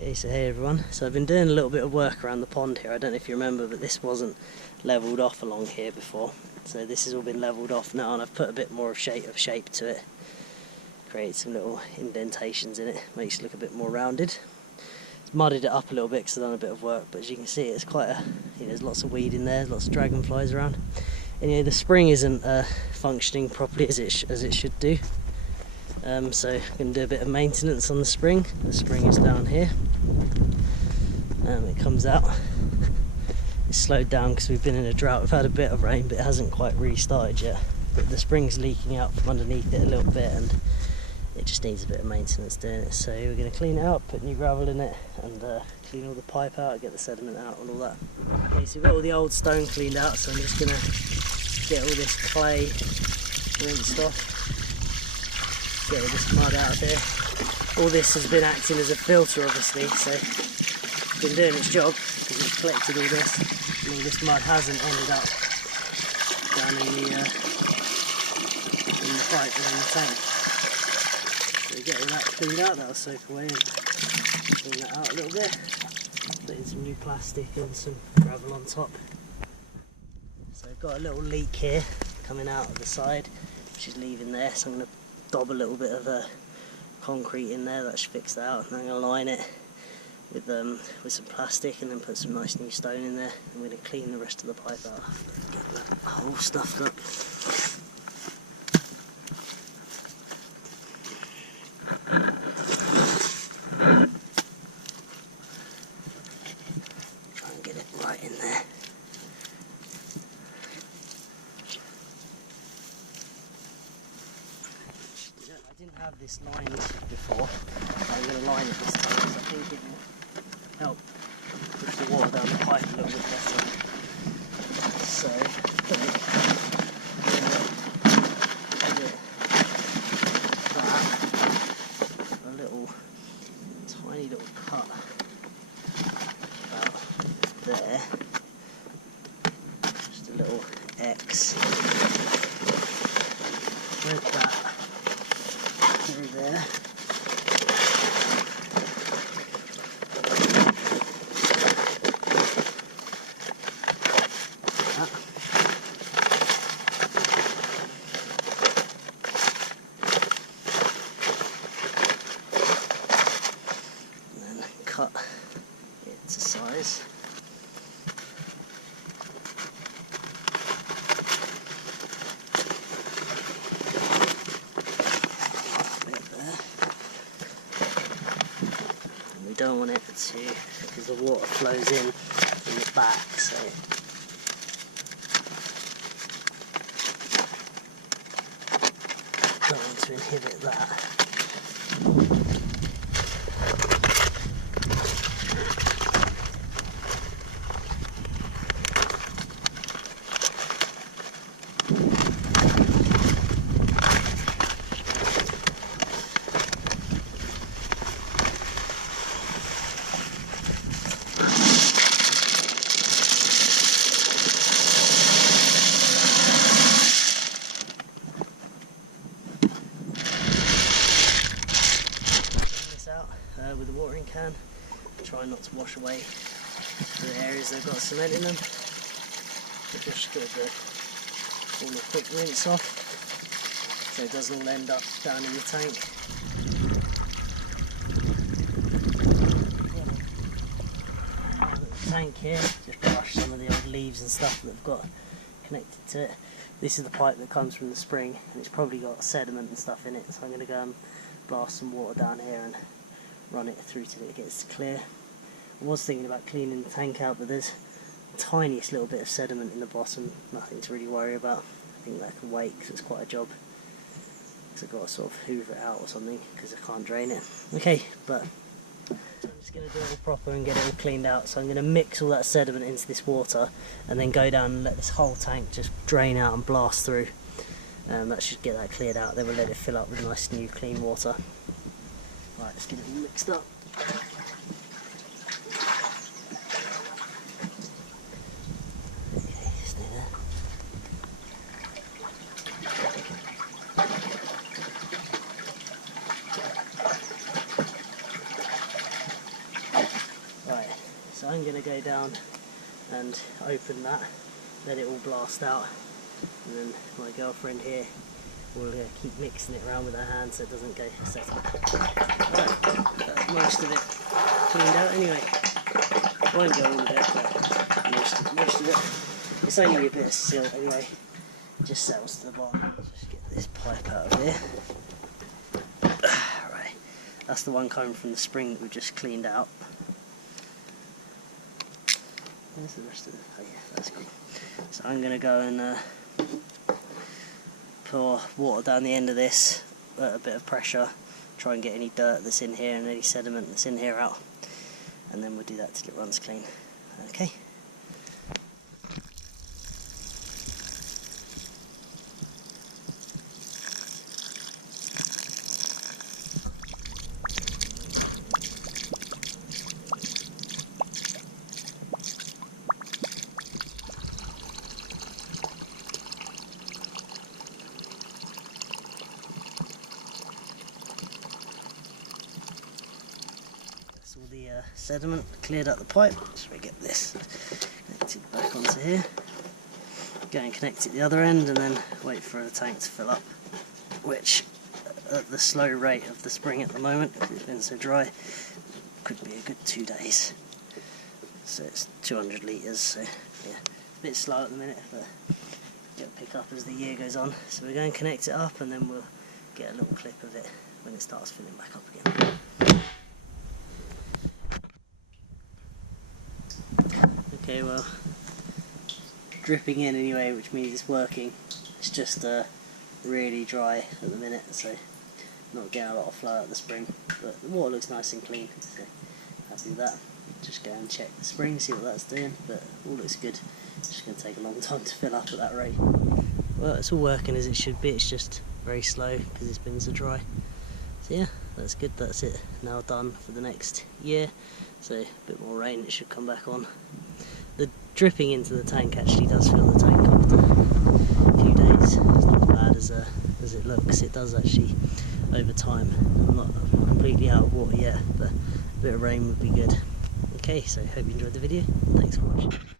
Okay, so hey everyone, so I've been doing a little bit of work around the pond here. I don't know if you remember, but this wasn't levelled off along here before, so this has all been levelled off now, and I've put a bit more of shape to it, created some little indentations in it, makes it look a bit more rounded. It's mudded it up a little bit because I've done a bit of work, but as you can see it's quite a, there's lots of weed in there, lots of dragonflies around, and the spring isn't functioning properly as it should do. So I'm going to do a bit of maintenance on the spring. The spring is down here. It comes out. It's slowed down because we've been in a drought. We've had a bit of rain, but it hasn't quite restarted yet. But the spring's leaking out from underneath it a little bit, and it just needs a bit of maintenance doing it. So we're going to clean it out, put new gravel in it, and clean all the pipe out, get the sediment out and all that. Okay, so we've got all the old stone cleaned out, so I'm just going to get all this clay rinsed off. Get all this mud out of here. All this has been acting as a filter, obviously, so it's been doing its job because it's collected all this, and all this mud hasn't ended up down in the pipe and in the tank. So we get all that cleaned out, that'll soak away, and clean that out a little bit. Put in some new plastic and some gravel on top. So I've got a little leak here coming out of the side, which is leaving there, so I'm going to dob a little bit of concrete in there. That should fix that out, and I'm going to line it with some plastic and then put some nice new stone in there. I'm going to clean the rest of the pipe out. Get that hole stuffed up. Try and get it right in there. I didn't have this lined before. I'm going to line it this time because I think it will help push the water down the pipe a little bit better. So, give it that, a little, tiny little cut about there, just a little X, with that through there. And then cut it to size. Don't want it to, because the water flows in from the back, so don't want to inhibit that. With a watering can, try not to wash away the areas that have got cement in them. So just give all a quick rinse off so it doesn't all end up down in the tank. The tank here, just brush some of the old leaves and stuff that have got connected to it. This is the pipe that comes from the spring, and it's probably got sediment and stuff in it, so I'm going to go and blast some water down here and run it through till it gets clear. I was thinking about cleaning the tank out, but there's the tiniest little bit of sediment in the bottom, nothing to really worry about. I think that can wait because it's quite a job. So I've got to sort of hoover it out or something because I can't drain it. Okay, but I'm just going to do it all proper and get it all cleaned out. So I'm going to mix all that sediment into this water and then go down and let this whole tank just drain out and blast through. That should get that cleared out. Then we'll let it fill up with nice new clean water. Right, let's get it all mixed up. Okay, stay there. So I'm going to go down and open that, let it all blast out, and then my girlfriend here will keep mixing it around with her hand so it doesn't go settle. Right, that's most of it cleaned out anyway. Won't go all of it, but most of it. It's only a bit of silt anyway, it just settles to the bottom. Just get this pipe out of here. Right, that's the one coming from the spring that we just cleaned out. Where's the rest of it? Oh yeah, that's cool. So I'm going to go and pour water down the end of this at a bit of pressure, try and get any dirt that's in here and any sediment that's in here out, and then we'll do that till it runs clean. Okay. All the sediment cleared up the pipe, so we get this connected back onto here, go and connect it the other end, and then wait for the tank to fill up, which at the slow rate of the spring at the moment, because it's been so dry, could be a good 2 days. So it's 200 litres, so yeah, a bit slow at the minute, but it'll pick up as the year goes on. So we're going to connect it up, and then we'll get a little clip of it when it starts filling back up again. Okay, well, dripping in anyway, which means it's working. It's just really dry at the minute, so not getting a lot of flow out of the spring, but the water looks nice and clean, so happy with that. Just go and check the spring, see what that's doing, but all looks good. It's just going to take a long time to fill up at that rate. Well, it's all working as it should be, it's just very slow because it's been so dry. So yeah, that's good, that's it now done for the next year, so a bit more rain, it should come back on. The dripping into the tank actually does fill the tank after a few days. It's not as bad as it looks. It does actually over time. I'm not completely out of water yet, but a bit of rain would be good. Okay, so hope you enjoyed the video. Thanks for watching.